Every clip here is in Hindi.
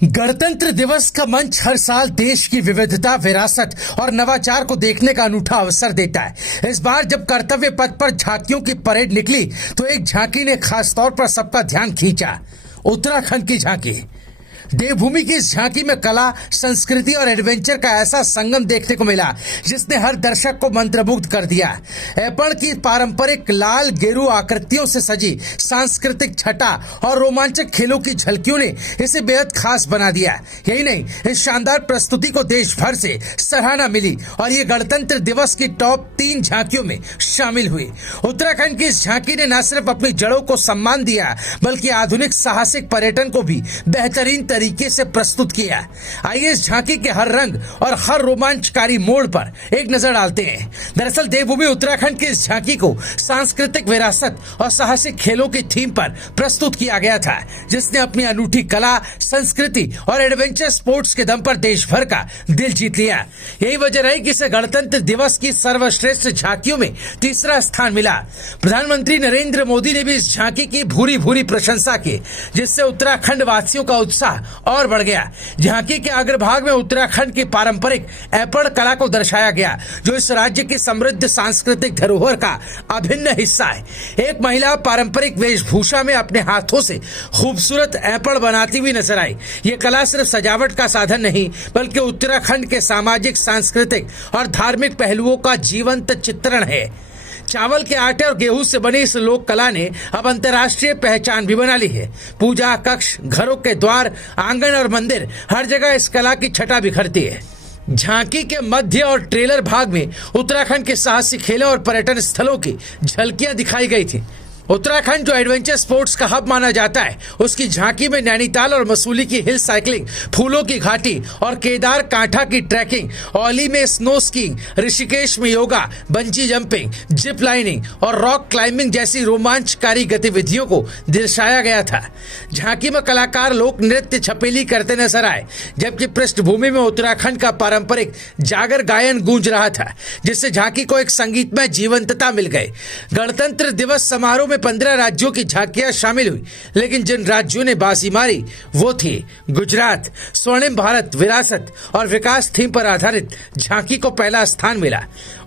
गणतंत्र दिवस का मंच हर साल देश की विविधता, विरासत और नवाचार को देखने का अनूठा अवसर देता है। इस बार जब कर्तव्य पथ पर झांकियों की परेड निकली तो एक झांकी ने खास तौर पर सबका ध्यान खींचा। उत्तराखंड की झांकी। देवभूमि की इस झांकी में कला, संस्कृति और एडवेंचर का ऐसा संगम देखने को मिला जिसने हर दर्शक को मंत्रमुग्ध कर दिया। ऐपण की पारंपरिक लाल गेरू आकृतियों से सजी सांस्कृतिक छटा और रोमांचक खेलों की झलकियों ने इसे बेहद खास बना दिया। यही नहीं, इस शानदार प्रस्तुति को देश भर से सराहना मिली और ये गणतंत्र दिवस की टॉप 3 झांकियों में शामिल हुई। उत्तराखंड की इस झांकी ने न सिर्फ अपनी जड़ों को सम्मान दिया बल्कि आधुनिक साहसिक पर्यटन को भी बेहतरीन तरीके से प्रस्तुत किया। आइए इस झांकी के हर रंग और हर रोमांचकारी मोड़ पर एक नजर डालते हैं। दरअसल देवभूमि उत्तराखंड की इस झांकी को सांस्कृतिक विरासत और साहसिक खेलों की थीम पर प्रस्तुत किया गया था, जिसने अपनी अनूठी कला, संस्कृति और एडवेंचर स्पोर्ट्स के दम पर देश भर का दिल जीत लिया। यही वजह रही कि इसे गणतंत्र दिवस की सर्वश्रेष्ठ झांकियों में तीसरा स्थान मिला। प्रधानमंत्री नरेंद्र मोदी ने भी इस झांकी की भूरी भूरी प्रशंसा की, जिससे उत्तराखंड वासियों का उत्साह और बढ़ गया। झांकी के अग्रभाग में उत्तराखंड की पारंपरिक ऐपण कला को दर्शाया गया, जो इस राज्य की समृद्ध सांस्कृतिक धरोहर का अभिन्न हिस्सा है। एक महिला पारंपरिक वेशभूषा में अपने हाथों से खूबसूरत ऐपण बनाती हुई नजर आई। ये कला सिर्फ सजावट का साधन नहीं बल्कि उत्तराखंड के सामाजिक, सांस्कृतिक और धार्मिक पहलुओं का जीवंत चित्रण है। चावल के आटे और गेहूं से बनी इस लोक कला ने अब अंतर्राष्ट्रीय पहचान भी बना ली है। पूजा कक्ष, घरों के द्वार, आंगन और मंदिर, हर जगह इस कला की छटा बिखरती है। झांकी के मध्य और ट्रेलर भाग में उत्तराखंड के साहसिक खेलों और पर्यटन स्थलों की झलकियां दिखाई गई थी। उत्तराखंड जो एडवेंचर स्पोर्ट्स का हब माना जाता है, उसकी झांकी में नैनीताल और मसूली की हिल साइकिलिंग, फूलों की घाटी और केदार कांठा की ट्रैकिंग, औली में स्नो स्कीइंग, ऋषिकेश में yoga, bungee jumping, zip lining और रॉक क्लाइंबिंग जैसी रोमांचकारी गतिविधियों को दर्शाया गया था। झांकी में कलाकार लोक नृत्य छपेली करते नजर आए, जबकि पृष्ठभूमि में उत्तराखंड का पारंपरिक जागर गायन गूंज रहा था, जिससे झांकी को एक संगीतमय जीवंतता मिल गई। गणतंत्र दिवस समारोह 15 राज्यों की झांकियां शामिल हुई, लेकिन जिन राज्यों ने बाजी मारी वो थी गुजरात। स्वर्णिम भारत, विरासत और विकास थीम पर आधारित झांकी को पहला स्थान मिला।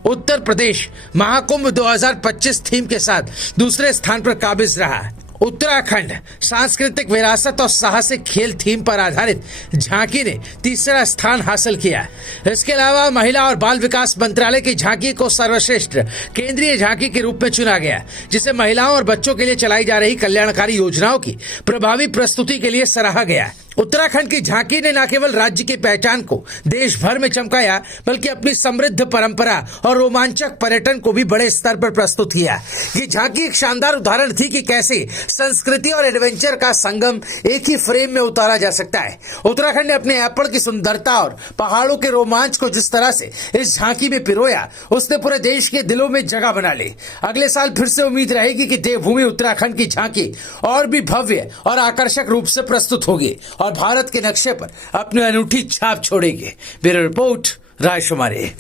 उत्तर प्रदेश महाकुंभ 2025 थीम के साथ दूसरे स्थान पर काबिज रहा। उत्तराखंड सांस्कृतिक विरासत और साहसिक खेल थीम पर आधारित झांकी ने तीसरा स्थान हासिल किया। इसके अलावा महिला और बाल विकास मंत्रालय की झांकी को सर्वश्रेष्ठ केंद्रीय झांकी के रूप में चुना गया, जिसे महिलाओं और बच्चों के लिए चलाई जा रही कल्याणकारी योजनाओं की प्रभावी प्रस्तुति के लिए सराहा गया। उत्तराखंड की झांकी ने न केवल राज्य की पहचान को देश भर में चमकाया बल्कि अपनी समृद्ध परंपरा और रोमांचक पर्यटन को भी बड़े स्तर पर प्रस्तुत किया। ये झांकी एक शानदार उदाहरण थी कि कैसे संस्कृति और एडवेंचर का संगम एक ही फ्रेम में उतारा जा सकता है। उत्तराखंड ने अपने ऐपण की सुंदरता और पहाड़ों के रोमांच को जिस तरह से इस झांकी में पिरोया, उसने पूरे देश के दिलों में जगह बना ली। अगले साल फिर से उम्मीद रहेगी कि देवभूमि उत्तराखंड की झांकी और भी भव्य और आकर्षक रूप से प्रस्तुत होगी और भारत के नक्शे पर अपनी अनूठी छाप छोड़ेगी। Bureau report, रायशुमारी।